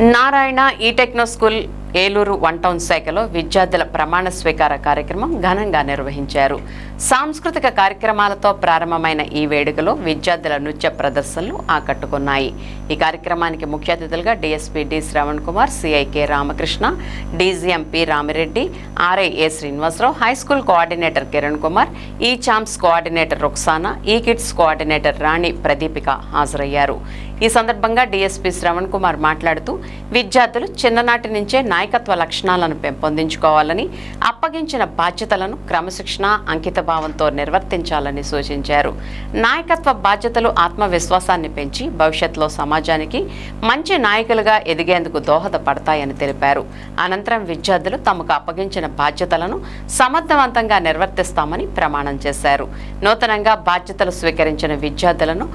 నారాయణ ఈ techno school Eluru one town శాఖలో విద్యార్థుల ప్రమాణ స్వీకార కార్యక్రమం ఘనంగా నిర్వహించారు. సాంస్కృతిక కార్యక్రమాలతో ప్రారంభమైన ఈ వేడుకలో విద్యార్థుల నృత్య ప్రదర్శనలు ఆకట్టుకున్నాయి. ఈ కార్యక్రమానికి ముఖ్య అతిథులుగా DSP D Shravan Kumar, CI K Ramakrishna, DGM P Ramireddy, RI A Srinivasarao, high school coordinator Kiran Kumar, ఈ చాంప్స్ కోఆర్డినేటర్ రుక్సానా, ఈ కిడ్స్ కోఆర్డినేటర్ రాణి ప్రదీపిక హాజరయ్యారు. ఈ సందర్భంగా డీఎస్పీ శ్రవణ్ కుమార్ మాట్లాడుతూ విద్యార్థులు చిన్ననాటి నుంచే నాయకత్వ లక్షణాలను పెంపొందించుకోవాలని, అప్పగించిన బాధ్యతలను క్రమశిక్షణ, అంకితభావంతో నిర్వర్తించాలని సూచించారు. నాయకత్వ బాధ్యతలు ఆత్మవిశ్వాసాన్ని పెంచి భవిష్యత్తులో సమాజానికి మంచి నాయకులుగా ఎదిగేందుకు దోహదపడతాయని తెలిపారు. అనంతరం విద్యార్థులు తమకు అప్పగించిన బాధ్యతలను సమర్థవంతంగా నిర్వర్తిస్తామని ప్రమాణం చేశారు. నూతనంగా బాధ్యతలు స్వీకరించిన విద్యార్థులను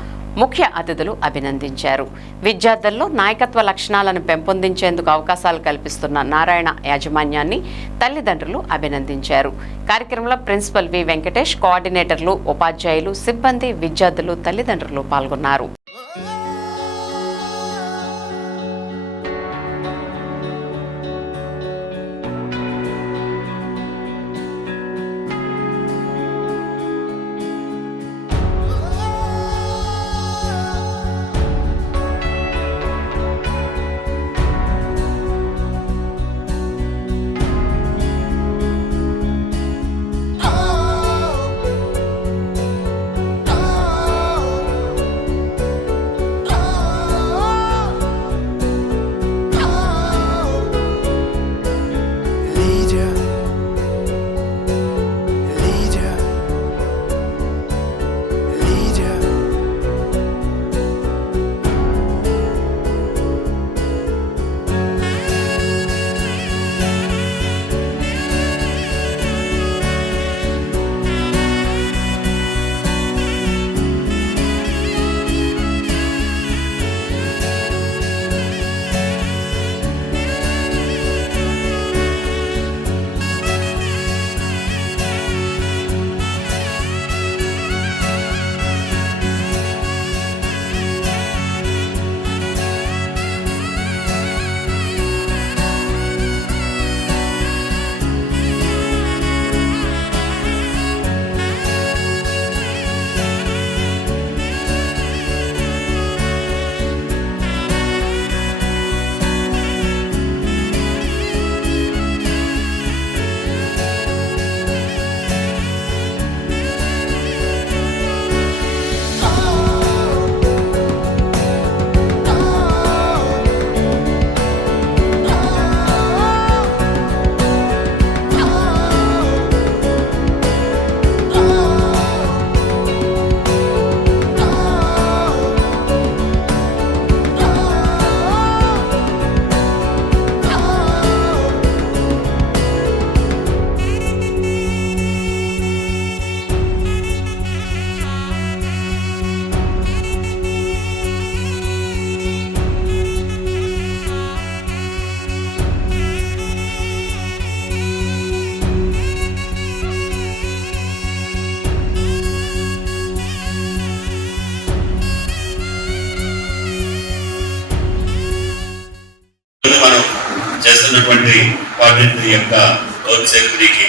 ముఖ్య అతిథులు అభినందించారు. విద్యార్థుల్లో నాయకత్వ లక్షణాలను పెంపొందించేందుకు అవకాశాలు కల్పిస్తున్న నారాయణ యాజమాన్యాన్ని తల్లిదండ్రులు అభినందించారు. కార్యక్రమంలో ప్రిన్సిపల్ వి వెంకటేష్, కోఆర్డినేటర్లు, ఉపాధ్యాయులు, సిబ్బంది, విద్యార్థులు, తల్లిదండ్రులు పాల్గొన్నారు. మనం చేస్తున్నటువంటి కోఆర్డినేటర్ యొక్క వర్క్ సెక్రటరీకి,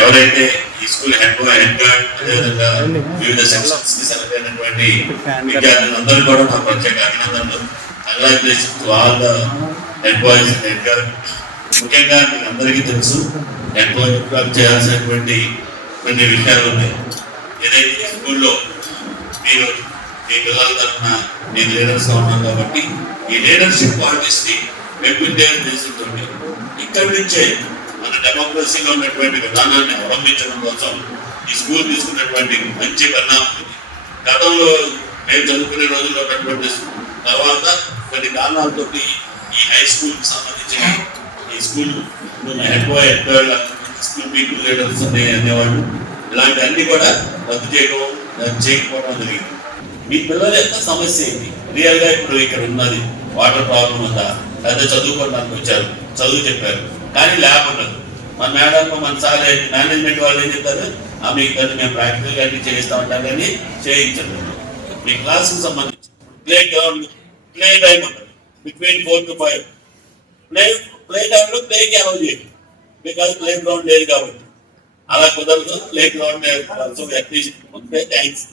ఎవరైతే ఈ స్కూల్ హెడ్ గార్డ్, అదేవిధంగా వివిధ సెక్షన్స్ కి సెలెక్ట్ విద్యార్థులందరూ కూడా నా ప్రత్యేక అభినందనలు. Congratulation to all the head boys and head guard. ముఖ్యంగా మీకు అందరికీ తెలుసు, హెడ్ బాయ్ చేయాల్సినటువంటి కొన్ని విషయాలు ఉన్నాయి. ఏదైతే స్కూల్లో మీరు మీ పిల్లల తరఫున నేను లీడర్స్ గా ఉన్నాను కాబట్టి ఈ లీడర్షిప్ క్వాలిటీస్ ని పెంపొందేయాలని తెలుసుకుంటుంది. ఇక్కడి నుంచే మన డెమోక్రసీలో ఉన్నటువంటి విధానాన్ని అవలంబించడం కోసం ఈ స్కూల్ తీసుకున్నటువంటి మంచి పరిణామం ఇది. గతంలో మేము చదువుకునే రోజుల్లో ఉన్నటువంటి తర్వాత కొన్ని కారణాలతో ఈ హై స్కూల్ కి సంబంధించిన ఈ school head bye, head girl, school people leaders అనేవాళ్ళు ఇలాంటి అన్ని కూడా రద్దు చేయకపోవడం జరిగింది. మీ పిల్లల యొక్క సమస్య ఏంటి? రియల్ గా ఇప్పుడు ఇక్కడ ఉన్నది వాటర్ ప్రాబ్లం ఉందా, లేదా చదువుకోవడానికి వచ్చారు, చదువు చెప్పారు కానీ ల్యాబ్ ఉండదు. మన మేడం, మన సార్, మేనేజ్మెంట్ వాళ్ళు ఏం చెప్తారు, మీకు మేము ప్రాక్టికల్ అన్ని చేయిస్తా ఉంటాం కానీ చేయించండి. మీ క్లాస్కి సంబంధించి ప్లే టైం ఉంటుంది. Between 4 to 5. ప్లే టైంలో ప్లేకి అలౌ చేయండి, బికాజ్ ప్లే గ్రౌండ్ లేదు కాబట్టి. అలా కుదరదు, ప్లే గ్రౌండ్ అట్లీస్ట్ ఉంటే థ్యాంక్స్,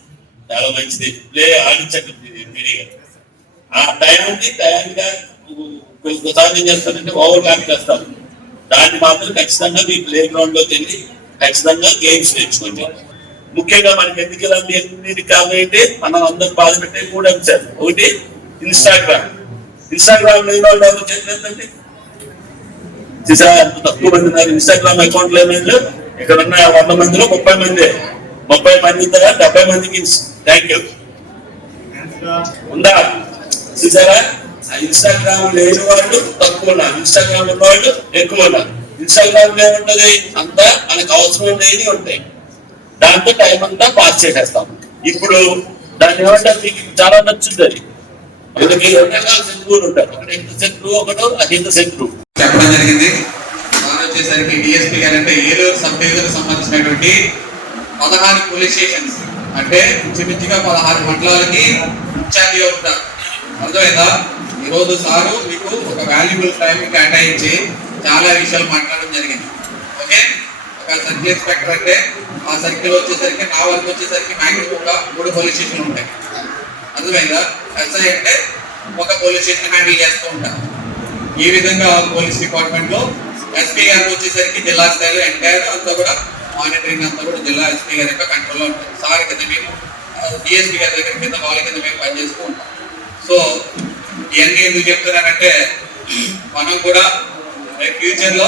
చాలా మంచిది. ప్లే ఆడించండి. ఆ టైంకి టైంగా ఒకసారి ఏం చేస్తారంటే ఓవర్ ల్యాప్ చేస్తారు. దాన్ని మాత్రం ఖచ్చితంగా మీ ప్లే గ్రౌండ్ లోకి వెళ్ళి ఖచ్చితంగా గేమ్స్ నేర్చుకోండి. ముఖ్యంగా మనకి ఎందుకు ఇలా మీరు కాబట్టి మనం అందరూ బాధ పెట్టే 3 అంశాలు. ఒకటి ఇన్స్టాగ్రామ్ లేని వాళ్ళు ఎవరు చెప్పలేదండి. తక్కువ మంది ఉన్నారు ఇన్స్టాగ్రామ్ అకౌంట్ లేని వాళ్ళు. ఇక్కడ ఉన్న 100 మందిలో 30 మంది 70 మందికి థ్యాంక్ యూ ఉందా. చూసారా, ఇన్స్టాగ్రామ్ లేని వాళ్ళు తక్కువ ఉన్నారు, ఇన్స్టాగ్రామ్ ఉన్న వాళ్ళు ఎక్కువ ఉన్నారు. ఇన్స్టాగ్రామ్ ఏముంటది, అంతా మనకు అవసరం లేని ఉంటాయి, దాంతో టైం అంతా పాస్ చేసేస్తాం. ఇప్పుడు దాన్ని ఏమంటారు, మీకు చాలా నచ్చుతుంది. అందుకే రకరకాల శత్రువులు ఉంటారు, ఒకటి ఎంత శత్రువు, ఒకటో అహిత శత్రువు చెప్పడం జరిగింది. వచ్చేసరికి డిఎస్పీ గారు అంటే ఏలూరు సబ్ డివిజన్ సంబంధించినటువంటి 16 పోలీస్ స్టేషన్స్ అంటే ఇంచుమించుగా 16 మండలాలకి ఇన్ఛార్జిగా ఉంటారు. అర్థమైందా? ఈరోజు సారు మీకు ఒక వాల్యుబుల్ టైం కేటాయించి చాలా విషయాలు మాట్లాడడం జరిగింది. ఓకే, ఒక సర్కిల్ ఇన్స్పెక్టర్ అంటే ఆ సర్కిల్ వచ్చేసరికి నా వరకు వచ్చేసరికి మ్యాక్సిమం ఒక 3 పోలీస్ స్టేషన్లు ఉంటాయి. అర్థమైందా? ఎస్ఐ అంటే ఒక పోలీస్ స్టేషన్ హ్యాండిల్ చేస్తూ ఉంటారు. ఈ విధంగా పోలీస్ డిపార్ట్మెంట్ లో ఎస్పీ గారికి వచ్చేసరికి జిల్లా స్థాయిలో ఎంటైర్ అంతా కూడా మానిటరింగ్ అంతా కూడా జిల్లా ఎస్పీ గారి యొక్క కంట్రోల్లో ఉంటుంది. సార్ కింద మేము డిఎస్పీ గారి దగ్గర కింద వాళ్ళ కింద మేము పనిచేస్తూ ఉంటాం. సో ఇవన్నీ ఎందుకు చెప్తున్నానంటే మనం కూడా ఫ్యూచర్ లో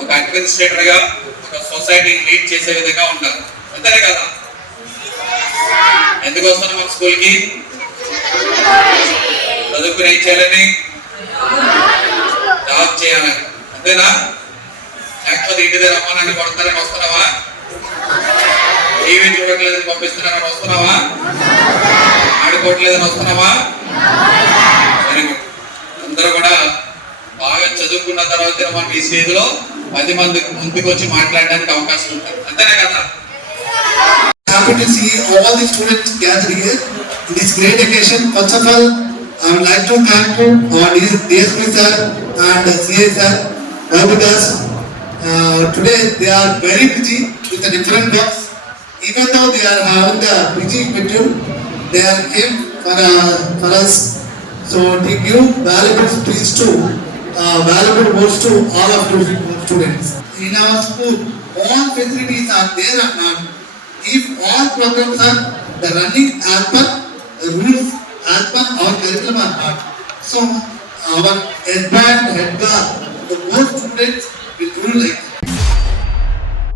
ఒక అడ్మినిస్ట్రేటర్ గా ఒక సొసైటీని లీడ్ చేసే విధంగా ఉండాలి. అంతేనే కదా? ఎందుకు వస్తున్నాం మన స్కూల్కి? చదువుకుని ఏం చేయాలని? జాబ్ చేయాలని. అంతేనా? లేకపోతే ఇంటి దగ్గర అమ్మ నన్ను కొడతారని వస్తున్నావా? టీవీ చూడట్లేదని పంపిస్తున్నారని వస్తున్నావా? ఆడుకోవట్లేదని వస్తున్నావా? అందరూ కూడా బాగా చదువుకున్న తర్వాత మనం ఈ స్టేజ్ లో 10 మంది ముందుకు వచ్చి మాట్లాడడానికి అవకాశం ఉంటుంది. అంతేనే కదా? Happy to see all the students gathered here in this great occasion. First of all, I would like to thank our DSP sir and CA sir because today they are very busy with the different works. Even though they are having the busy schedule, they are came for us. So they give valuable speech to valuable words to all of you students. In our school, all facilities are there. If all programs are the running as per rules, as per our curriculum are not. So our head guard, the more students will rule like